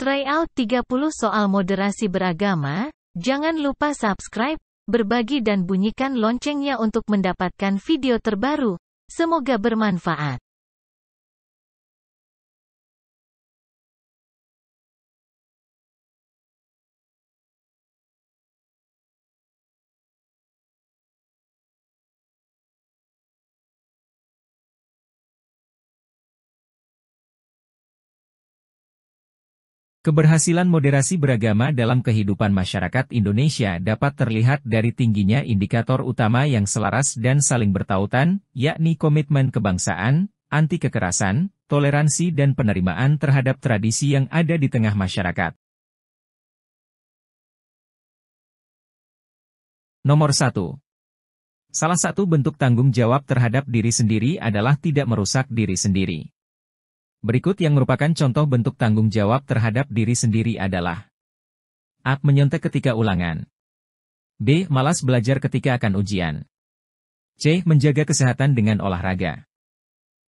Try out 30 soal moderasi beragama, jangan lupa subscribe, berbagi dan bunyikan loncengnya untuk mendapatkan video terbaru. Semoga bermanfaat. Keberhasilan moderasi beragama dalam kehidupan masyarakat Indonesia dapat terlihat dari tingginya indikator utama yang selaras dan saling bertautan, yakni komitmen kebangsaan, anti kekerasan, toleransi dan penerimaan terhadap tradisi yang ada di tengah masyarakat. Nomor 1. Salah satu bentuk tanggung jawab terhadap diri sendiri adalah tidak merusak diri sendiri. Berikut yang merupakan contoh bentuk tanggung jawab terhadap diri sendiri adalah A. Menyontek ketika ulangan. B. Malas belajar ketika akan ujian. C. Menjaga kesehatan dengan olahraga.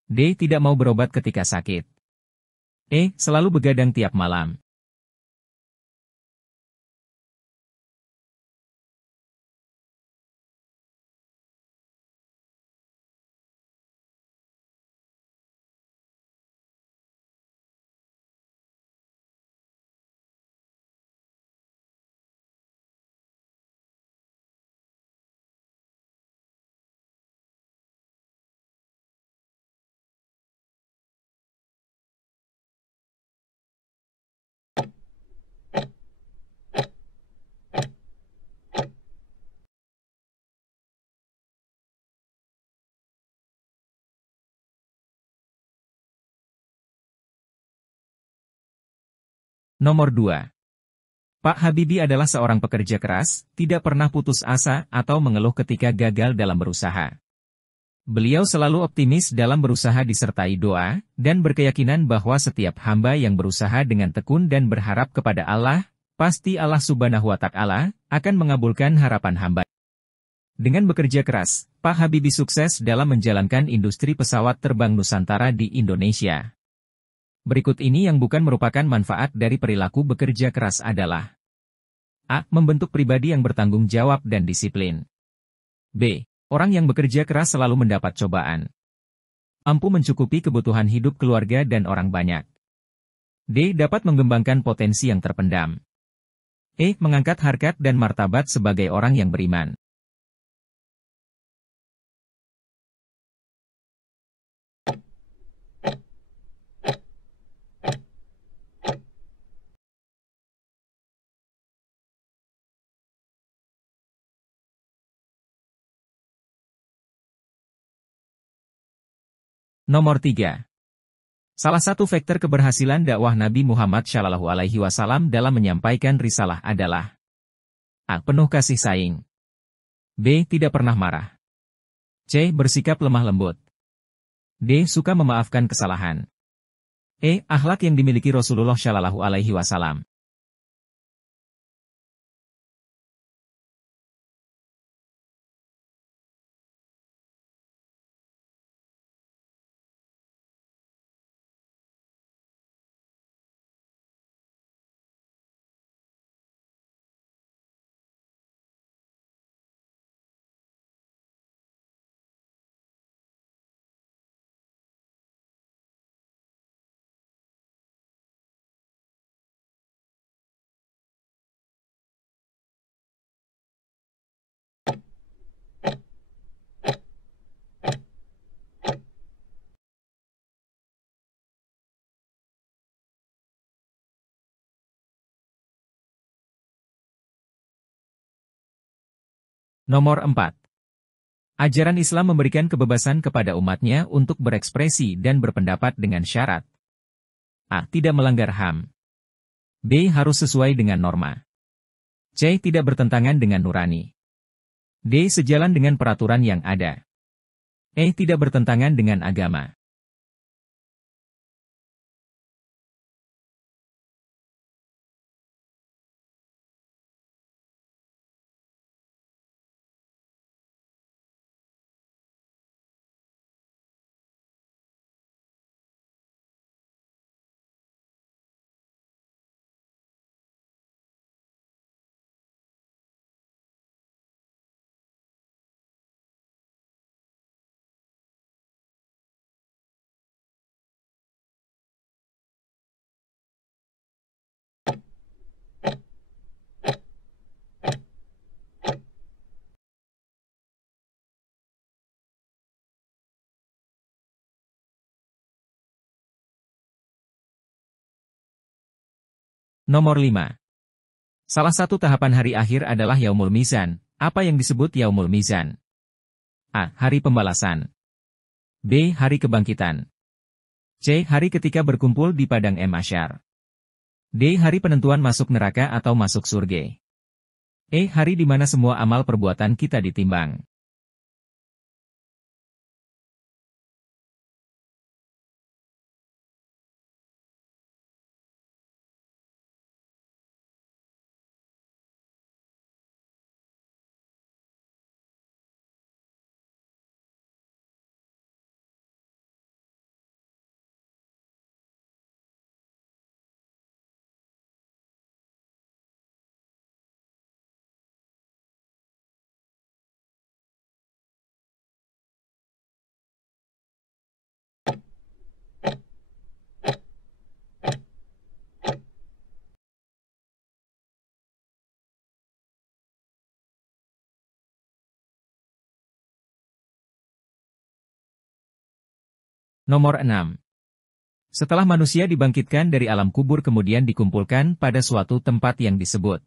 D. Tidak mau berobat ketika sakit. E. Selalu begadang tiap malam. Nomor 2. Pak Habibie adalah seorang pekerja keras, tidak pernah putus asa atau mengeluh ketika gagal dalam berusaha. Beliau selalu optimis dalam berusaha disertai doa, dan berkeyakinan bahwa setiap hamba yang berusaha dengan tekun dan berharap kepada Allah, pasti Allah Subhanahu wa Ta'ala akan mengabulkan harapan hamba. Dengan bekerja keras, Pak Habibie sukses dalam menjalankan industri pesawat terbang Nusantara di Indonesia. Berikut ini yang bukan merupakan manfaat dari perilaku bekerja keras adalah A. Membentuk pribadi yang bertanggung jawab dan disiplin. B. Orang yang bekerja keras selalu mendapat cobaan. Mampu mencukupi kebutuhan hidup keluarga dan orang banyak. D. Dapat mengembangkan potensi yang terpendam. E. Mengangkat harkat dan martabat sebagai orang yang beriman. Nomor 3. Salah satu faktor keberhasilan dakwah Nabi Muhammad SAW dalam menyampaikan risalah adalah A. Penuh kasih sayang. B. Tidak pernah marah. C. Bersikap lemah lembut. D. Suka memaafkan kesalahan. E. Akhlak yang dimiliki Rasulullah SAW. Nomor 4. Ajaran Islam memberikan kebebasan kepada umatnya untuk berekspresi dan berpendapat dengan syarat A. Tidak melanggar HAM. B. Harus sesuai dengan norma. C. Tidak bertentangan dengan nurani. D. Sejalan dengan peraturan yang ada. E. Tidak bertentangan dengan agama. Nomor 5. Salah satu tahapan hari akhir adalah Yaumul Mizan. Apa yang disebut Yaumul Mizan? A. Hari pembalasan. B. Hari kebangkitan. C. Hari ketika berkumpul di padang Mahsyar. D. Hari penentuan masuk neraka atau masuk surga. E. Hari di mana semua amal perbuatan kita ditimbang. Nomor 6. Setelah manusia dibangkitkan dari alam kubur kemudian dikumpulkan pada suatu tempat yang disebut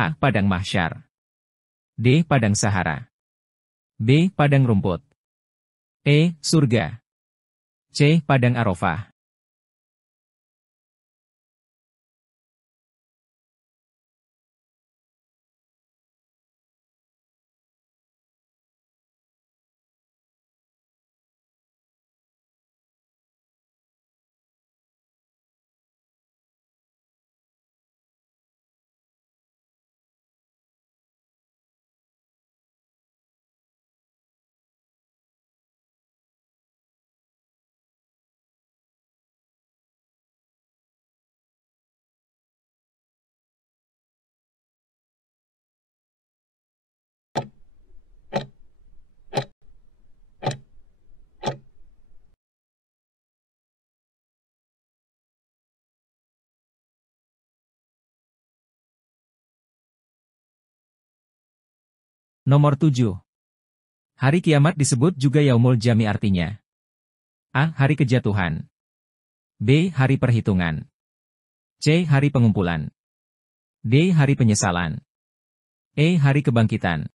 A. Padang Mahsyar. D. Padang Sahara. B. Padang rumput. E. Surga. C. Padang Arafah. Nomor 7. Hari kiamat disebut juga Yaumul Jami artinya A. Hari kejatuhan. B. Hari perhitungan. C. Hari pengumpulan. D. Hari penyesalan. E. Hari kebangkitan.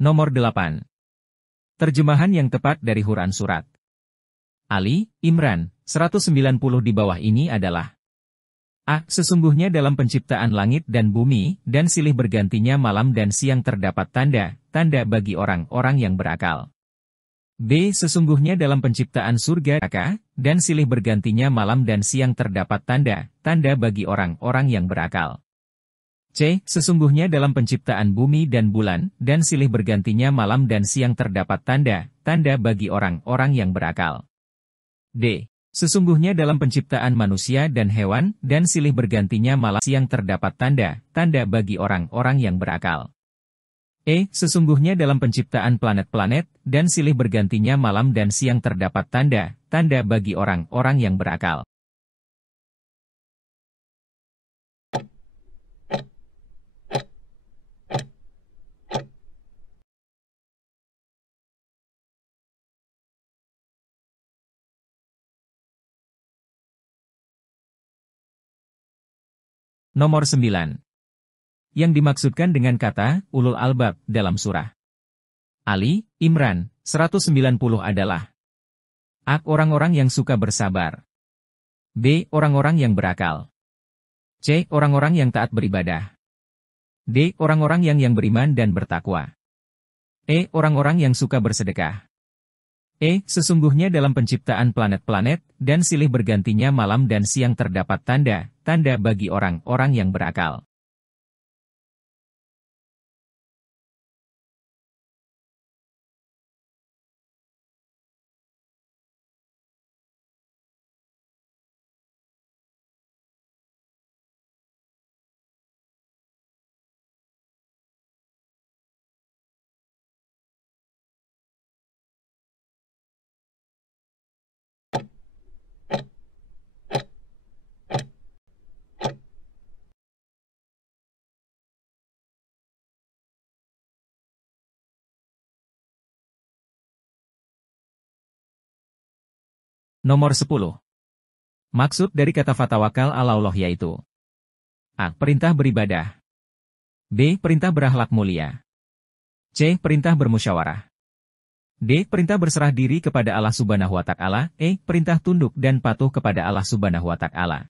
Nomor 8. Terjemahan yang tepat dari Quran Surat Ali Imran 190 di bawah ini adalah A. Sesungguhnya dalam penciptaan langit dan bumi, dan silih bergantinya malam dan siang terdapat tanda bagi orang-orang yang berakal. B. Sesungguhnya dalam penciptaan surga dan silih bergantinya malam dan siang terdapat tanda bagi orang-orang yang berakal. C. Sesungguhnya dalam penciptaan bumi dan bulan, dan silih bergantinya malam dan siang terdapat tanda bagi orang-orang yang berakal. D. Sesungguhnya dalam penciptaan manusia dan hewan, dan silih bergantinya malam siang terdapat tanda bagi orang-orang yang berakal. E. Sesungguhnya dalam penciptaan planet-planet, dan silih bergantinya malam dan siang terdapat tanda bagi orang-orang yang berakal. Nomor 9. Yang dimaksudkan dengan kata ulul albab dalam surah Ali Imran 190 adalah A. Orang-orang yang suka bersabar. B. Orang-orang yang berakal. C. Orang-orang yang taat beribadah. D. Orang-orang yang beriman dan bertakwa. E. Orang-orang yang suka bersedekah. E. Sesungguhnya dalam penciptaan planet-planet dan silih bergantinya malam dan siang terdapat tanda bagi orang-orang yang berakal. Nomor 10. Maksud dari kata fatawakal ala Allah yaitu A. Perintah beribadah. B. Perintah berakhlak mulia. C. Perintah bermusyawarah. D. Perintah berserah diri kepada Allah Subhanahu wa Ta'ala. E. Perintah tunduk dan patuh kepada Allah Subhanahu wa Ta'ala.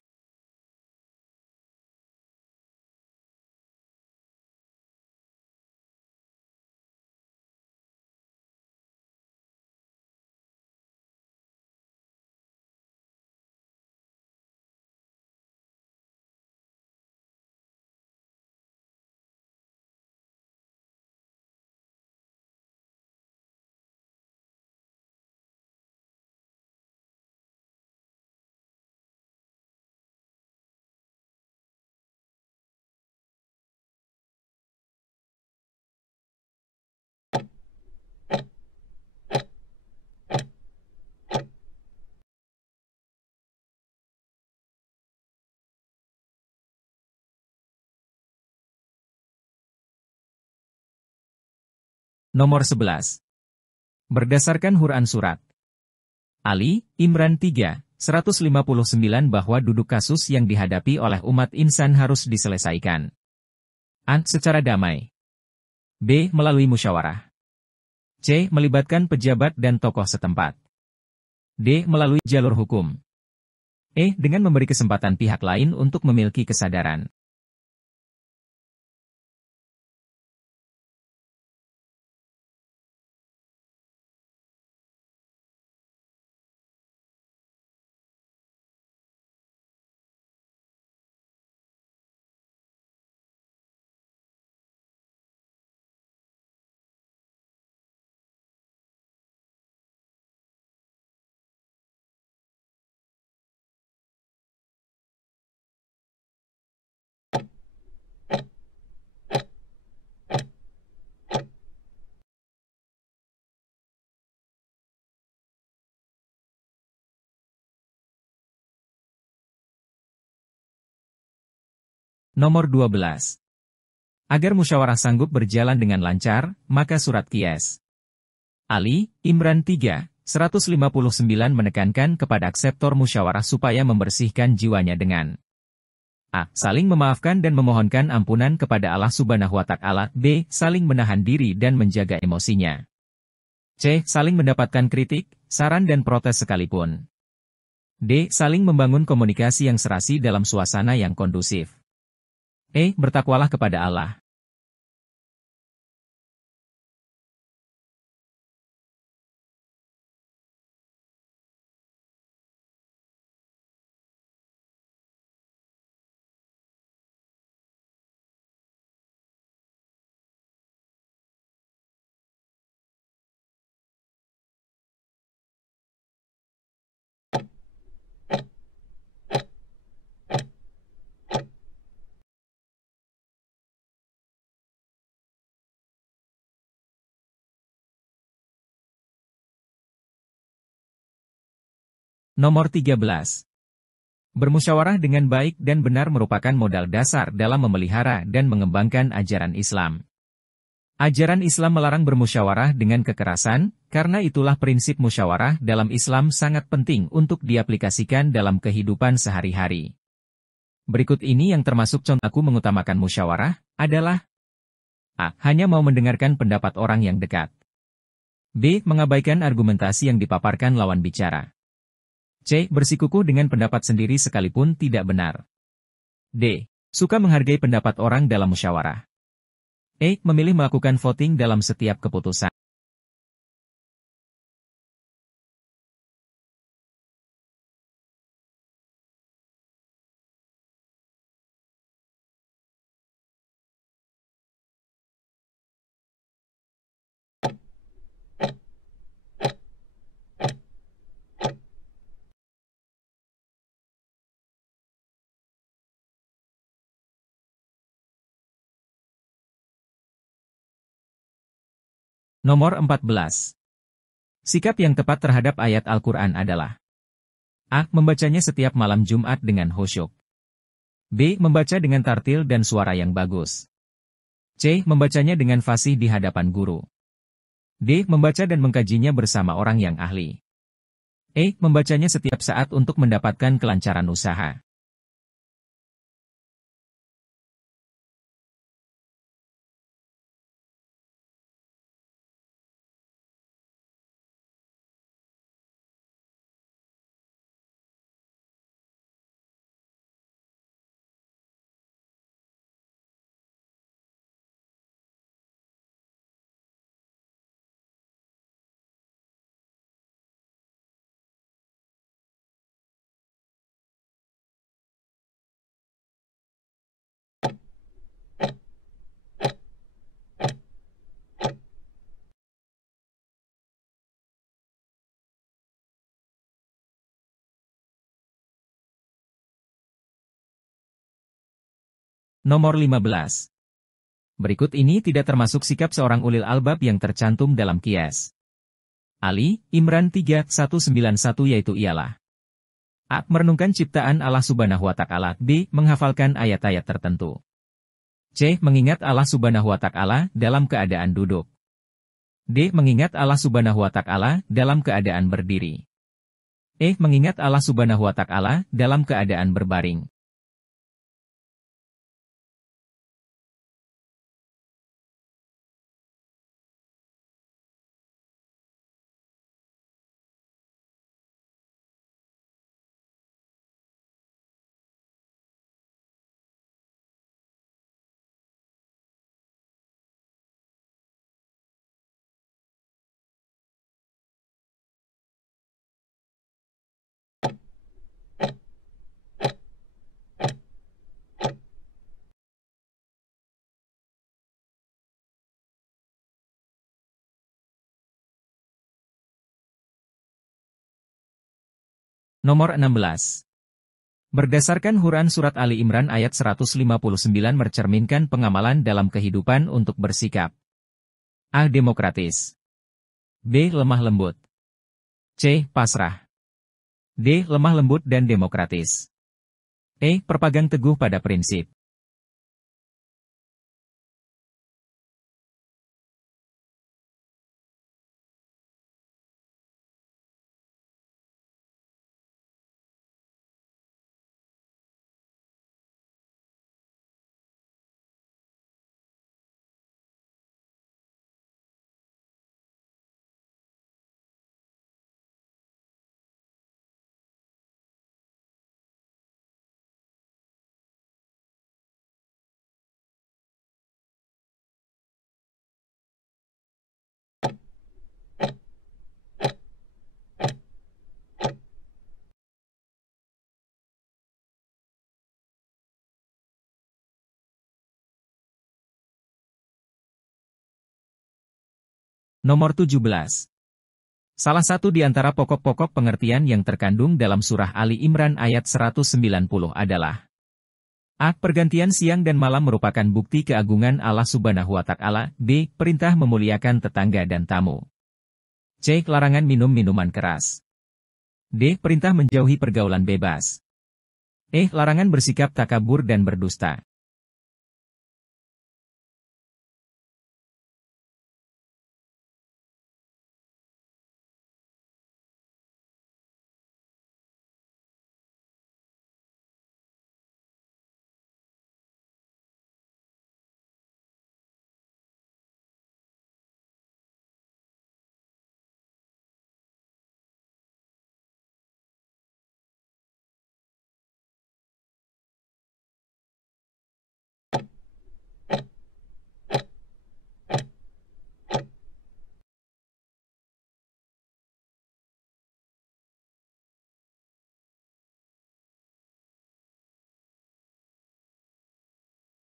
Nomor 11. Berdasarkan Quran Surat Ali, Imran 3, 159 bahwa duduk kasus yang dihadapi oleh umat insan harus diselesaikan. A. Secara damai. B. Melalui musyawarah. C. Melibatkan pejabat dan tokoh setempat. D. Melalui jalur hukum. E. Dengan memberi kesempatan pihak lain untuk memiliki kesadaran. Nomor 12. Agar musyawarah sanggup berjalan dengan lancar, maka surat Qiyas Ali, Imran 3, 159 menekankan kepada akseptor musyawarah supaya membersihkan jiwanya dengan A. Saling memaafkan dan memohonkan ampunan kepada Allah Subhanahu wa Ta'ala. B. Saling menahan diri dan menjaga emosinya. C. Saling mendapatkan kritik, saran dan protes sekalipun. D. Saling membangun komunikasi yang serasi dalam suasana yang kondusif. E. Bertakwalah kepada Allah. Nomor 13. Bermusyawarah dengan baik dan benar merupakan modal dasar dalam memelihara dan mengembangkan ajaran Islam. Ajaran Islam melarang bermusyawarah dengan kekerasan, karena itulah prinsip musyawarah dalam Islam sangat penting untuk diaplikasikan dalam kehidupan sehari-hari. Berikut ini yang termasuk contoh aku mengutamakan musyawarah, adalah A. Hanya mau mendengarkan pendapat orang yang dekat. B. Mengabaikan argumentasi yang dipaparkan lawan bicara. C. Bersikukuh dengan pendapat sendiri sekalipun tidak benar. D. Suka menghargai pendapat orang dalam musyawarah. E. Memilih melakukan voting dalam setiap keputusan. Nomor 14. Sikap yang tepat terhadap ayat Al-Quran adalah A. Membacanya setiap malam Jumat dengan khusyuk. B. Membaca dengan tartil dan suara yang bagus. C. Membacanya dengan fasih di hadapan guru. D. Membaca dan mengkajinya bersama orang yang ahli. E. Membacanya setiap saat untuk mendapatkan kelancaran usaha. Nomor 15. Berikut ini tidak termasuk sikap seorang ulil albab yang tercantum dalam Qiyas. Ali, Imran 3:191 yaitu ialah A. Merenungkan ciptaan Allah Subhanahu wa Ta'ala. B. Menghafalkan ayat-ayat tertentu. C. Mengingat Allah Subhanahu wa Ta'ala dalam keadaan duduk. D. Mengingat Allah Subhanahu wa Ta'ala dalam keadaan berdiri. E. Mengingat Allah Subhanahu wa Ta'ala dalam keadaan berbaring. Nomor 16. Berdasarkan Quran Surat Ali Imran ayat 159 mencerminkan pengamalan dalam kehidupan untuk bersikap A. Demokratis. B. Lemah lembut. C. Pasrah. D. Lemah lembut dan demokratis. E. Berpegang teguh pada prinsip. Nomor 17. Salah satu di antara pokok-pokok pengertian yang terkandung dalam surah Ali Imran ayat 190 adalah A. Pergantian siang dan malam merupakan bukti keagungan Allah Subhanahu wa Ta'ala. B. Perintah memuliakan tetangga dan tamu. C. Larangan minum minuman keras. D. Perintah menjauhi pergaulan bebas. E. Larangan bersikap takabur dan berdusta.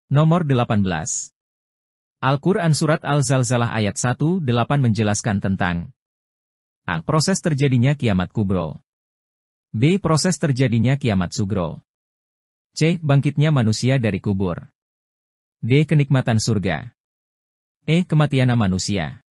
Nomor 18. Al-Quran Surat Al-Zalzalah ayat 1-8 menjelaskan tentang A. Proses terjadinya kiamat kubro. B. Proses terjadinya kiamat sugro. C. Bangkitnya manusia dari kubur. D. Kenikmatan surga. E. Kematian manusia.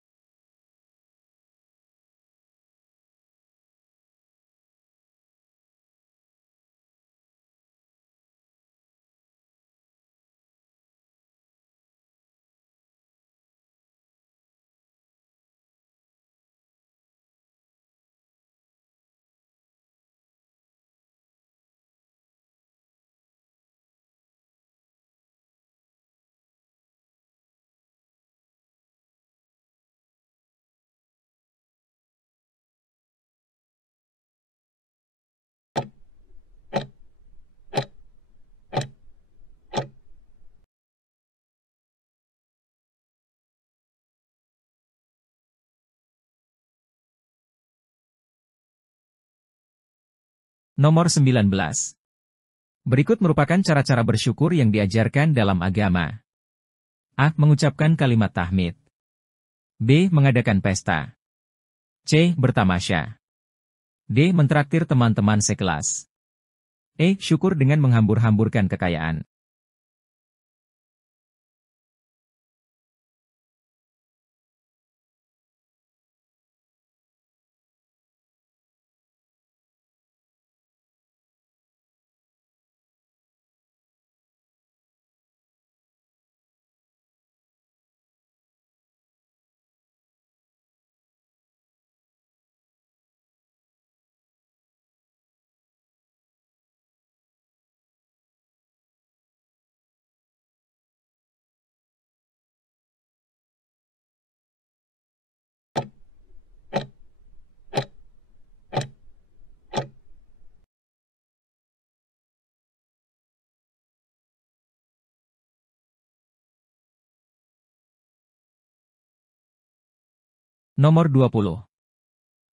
Nomor 19. Berikut merupakan cara-cara bersyukur yang diajarkan dalam agama. A. Mengucapkan kalimat tahmid. B. Mengadakan pesta. C. Bertamasya. D. Mentraktir teman-teman sekelas. E. Syukur dengan menghambur-hamburkan kekayaan. Nomor 20.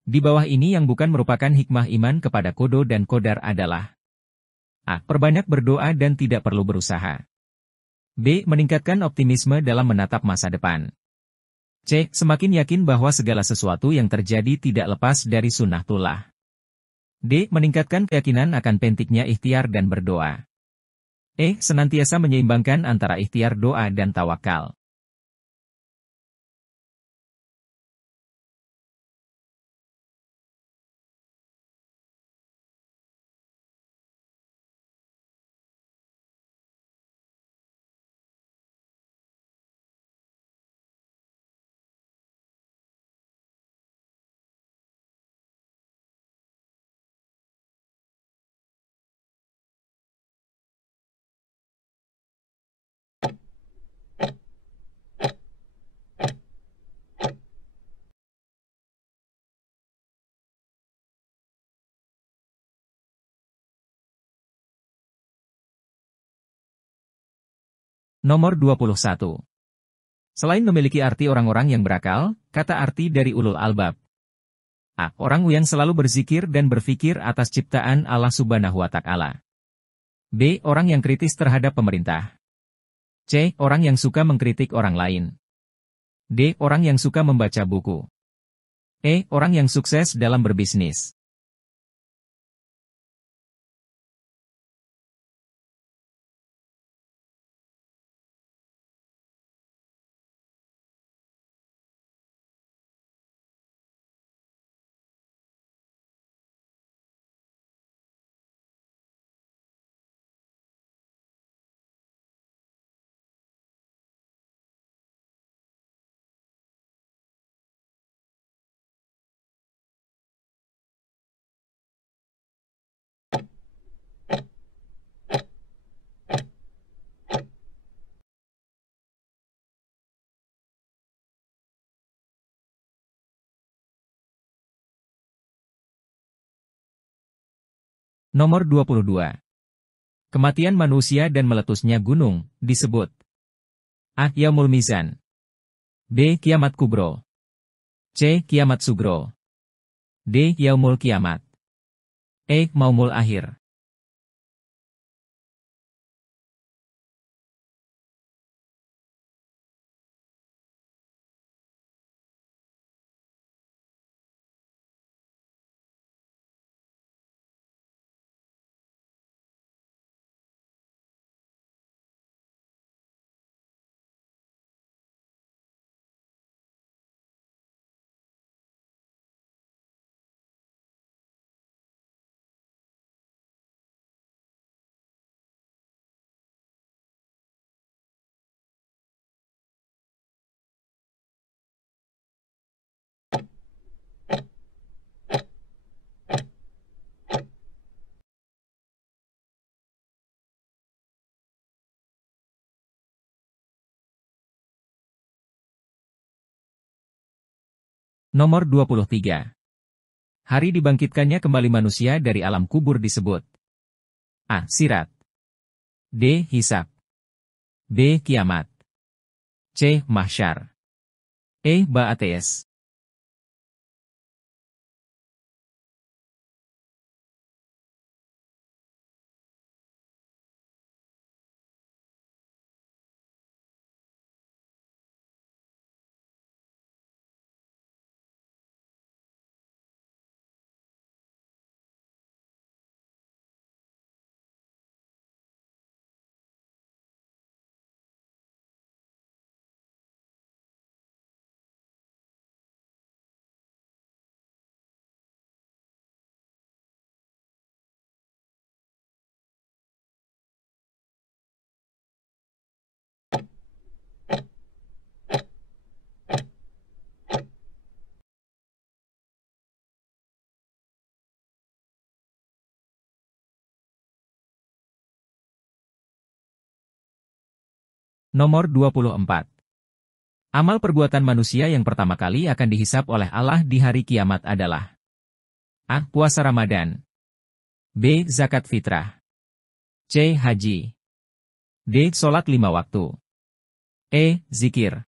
Di bawah ini yang bukan merupakan hikmah iman kepada kodo dan kodar adalah A. Perbanyak berdoa dan tidak perlu berusaha. B. Meningkatkan optimisme dalam menatap masa depan. C. Semakin yakin bahwa segala sesuatu yang terjadi tidak lepas dari sunnatullah. D. Meningkatkan keyakinan akan pentingnya ikhtiar dan berdoa. E. Senantiasa menyeimbangkan antara ikhtiar doa dan tawakal. Nomor 21. Selain memiliki arti orang-orang yang berakal, kata arti dari ulul albab. A. Orang yang selalu berzikir dan berpikir atas ciptaan Allah Subhanahu wa Ta'ala. B. Orang yang kritis terhadap pemerintah. C. Orang yang suka mengkritik orang lain. D. Orang yang suka membaca buku. E. Orang yang sukses dalam berbisnis. Nomor 22. Kematian manusia dan meletusnya gunung, disebut A. Yaumul Mizan. B. Kiamat Kubro. C. Kiamat Sugro. D. Yaumul Kiamat. E. Maumul Akhir. Nomor 23. Hari dibangkitkannya kembali manusia dari alam kubur disebut A. Sirat. D. Hisab. B. Kiamat. C. Mahsyar. E. Ba'ates. Nomor 24. Amal perbuatan manusia yang pertama kali akan dihisap oleh Allah di hari kiamat adalah A. Puasa Ramadan, B. Zakat fitrah, C. Haji, D. Sholat 5 waktu, E. Zikir.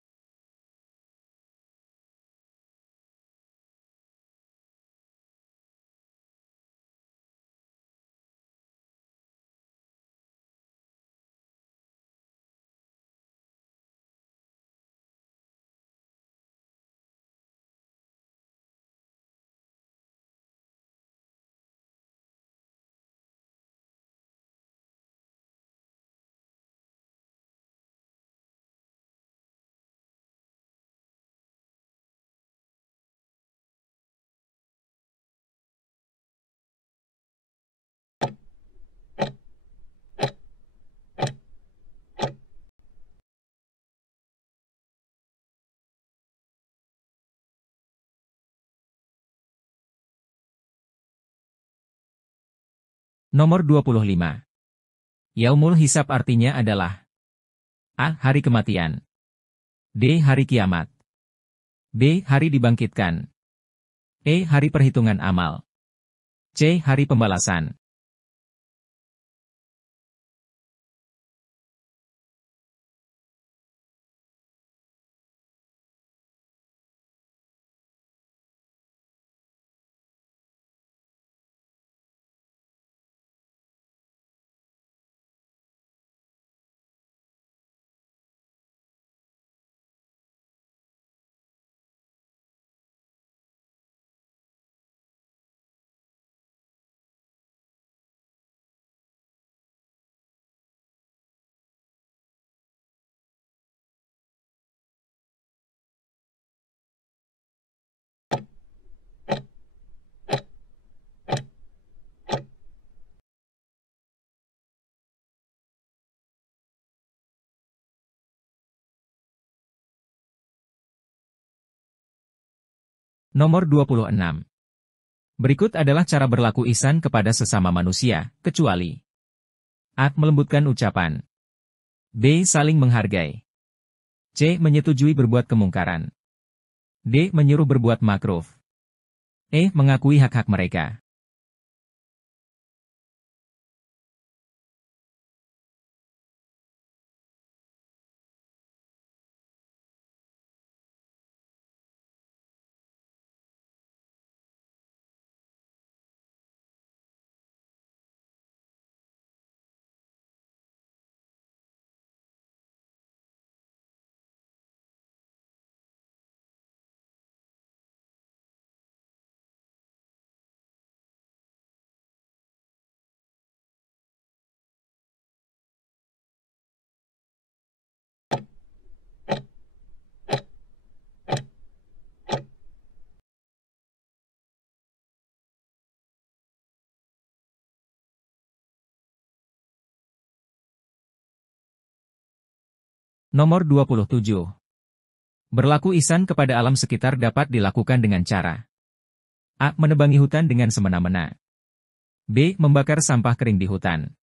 Nomor 25. Yaumul Hisab artinya adalah A. Hari kematian, D. Hari kiamat, B. Hari dibangkitkan, E. Hari perhitungan amal, C. Hari pembalasan. Nomor 26. Berikut adalah cara berlaku ihsan kepada sesama manusia, kecuali A. Melembutkan ucapan, B. Saling menghargai, C. Menyetujui berbuat kemungkaran, D. Menyuruh berbuat makruf, E. Mengakui hak-hak mereka. Nomor 27. Berlaku ihsan kepada alam sekitar dapat dilakukan dengan cara A. Menebangi hutan dengan semena-mena, B. Membakar sampah kering di hutan,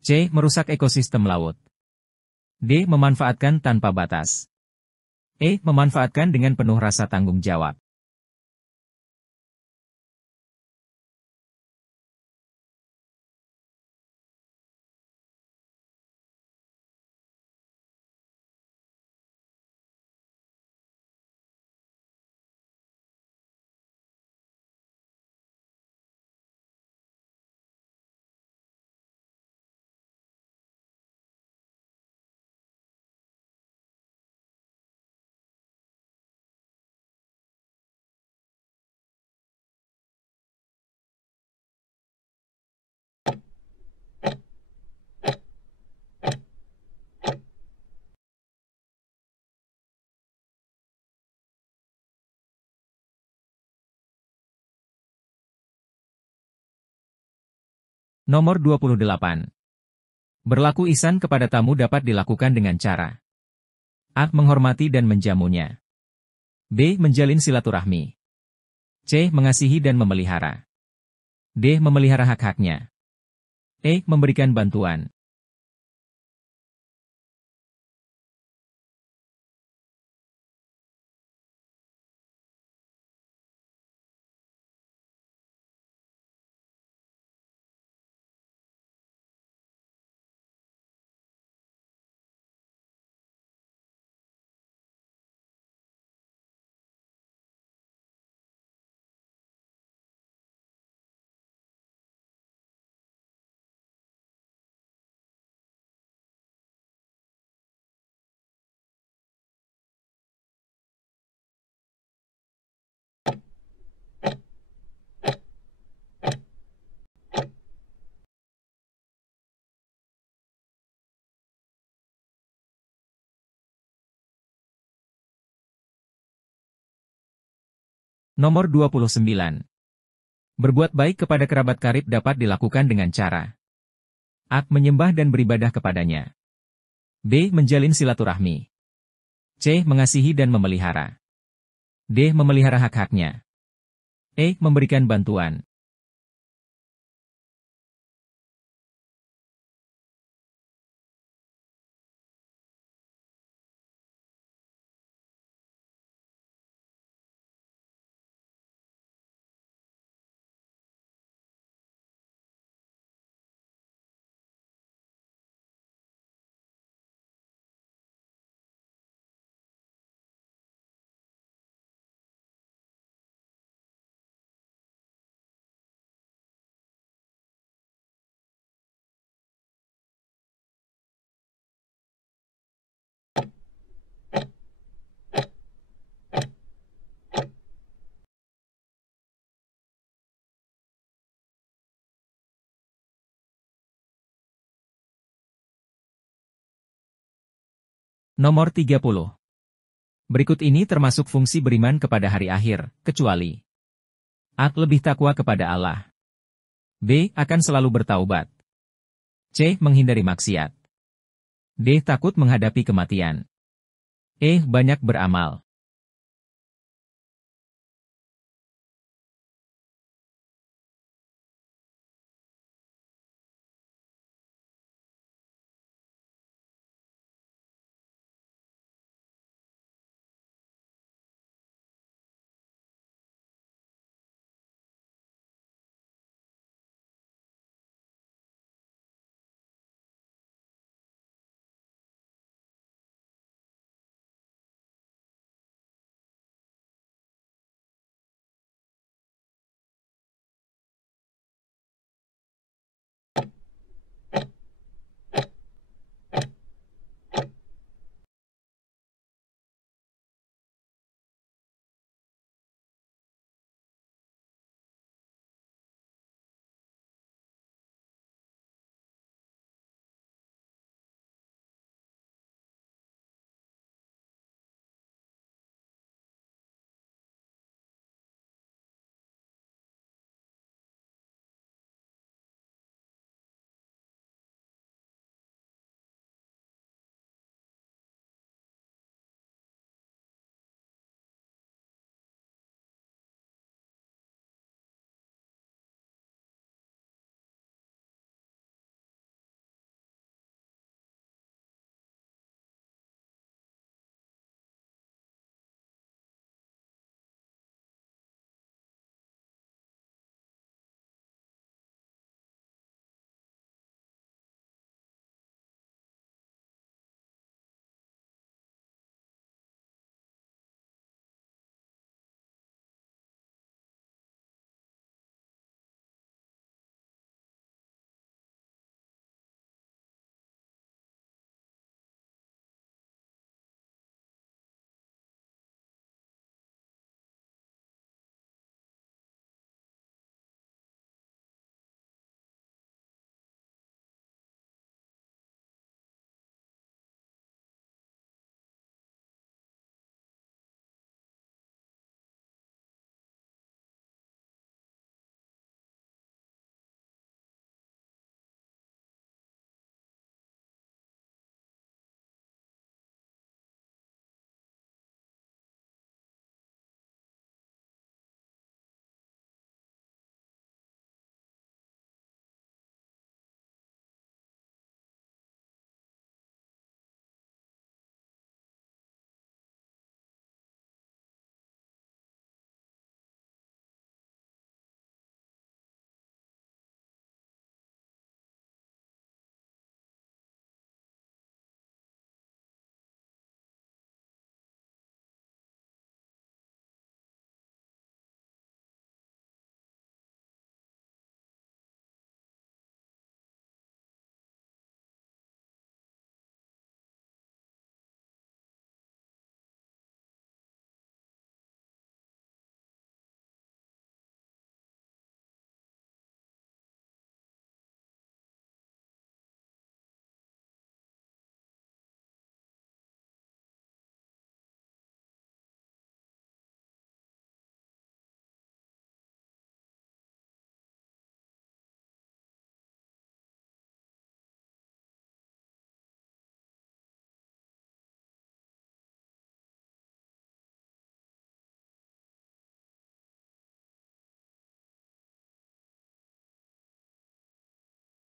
C. Merusak ekosistem laut, D. Memanfaatkan tanpa batas, E. Memanfaatkan dengan penuh rasa tanggung jawab. Nomor 28. Berlaku ihsan kepada tamu dapat dilakukan dengan cara A. Menghormati dan menjamunya, B. Menjalin silaturahmi, C. Mengasihi dan memelihara, D. Memelihara hak-haknya, E. Memberikan bantuan. Nomor 29. Berbuat baik kepada kerabat karib dapat dilakukan dengan cara A. Menyembah dan beribadah kepadanya. B. Menjalin silaturahmi. C. Mengasihi dan memelihara. D. Memelihara hak-haknya. E. Memberikan bantuan. Nomor 30. Berikut ini termasuk fungsi beriman kepada hari akhir, kecuali A. Lebih takwa kepada Allah. B. Akan selalu bertaubat. C. Menghindari maksiat. D. Takut menghadapi kematian. E. Banyak beramal.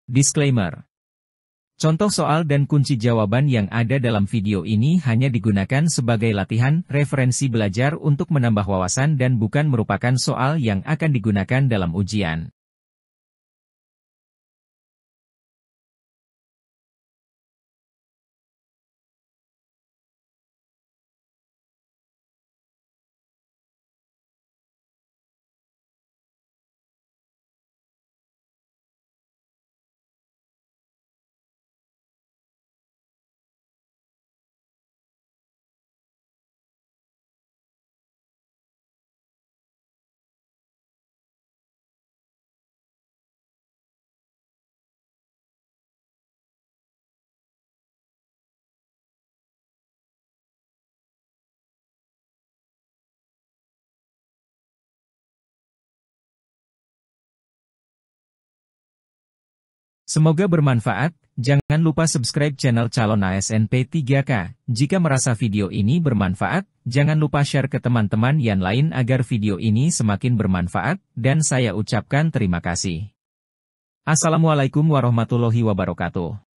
Disclaimer. Contoh soal dan kunci jawaban yang ada dalam video ini hanya digunakan sebagai latihan, referensi belajar untuk menambah wawasan dan bukan merupakan soal yang akan digunakan dalam ujian. Semoga bermanfaat, jangan lupa subscribe channel calon ASN P3K. Jika merasa video ini bermanfaat, jangan lupa share ke teman-teman yang lain agar video ini semakin bermanfaat, dan saya ucapkan terima kasih. Assalamualaikum warahmatullahi wabarakatuh.